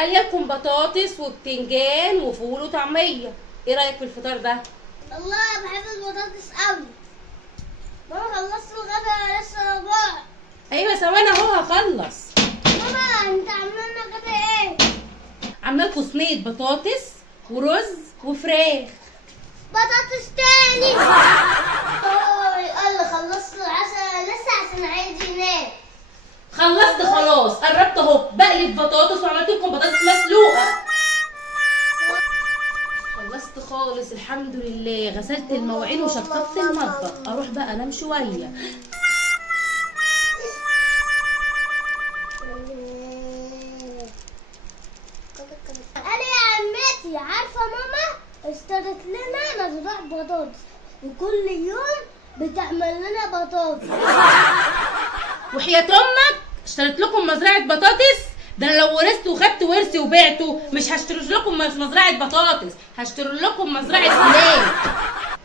قال لكم بطاطس وبتنجان وفول وطعميه. ايه رايك في الفطار ده؟ الله بحب البطاطس قوي. ماما خلصت الغدا لسه جوع. ايوه ثواني اهو هخلص. ماما انت عامله لنا غدا ايه؟ عامله لكم صينيه بطاطس ورز وفراخ. بطاطس تاني. قال لي خلصت العسل لسه عشان عايز ينام. خلصت خلاص، قربت اهو. بقلي بطاطس وعملت لكم بطاطس مسلوقه. خلصت خالص الحمد لله. غسلت المواعين وشطفت المطبخ. اروح بقى انام شويه. قال يا عمتي عارفه ماما اشترت لنا مزرعه بطاطس وكل يوم بتعمل لنا بطاطس. وحياة امك اشتريت لكم مزرعه بطاطس؟ ده انا لو ورثت وخدت ورثي وبعته مش هشتري لكم مزرعه بطاطس، هشتري لكم مزرعه فلان.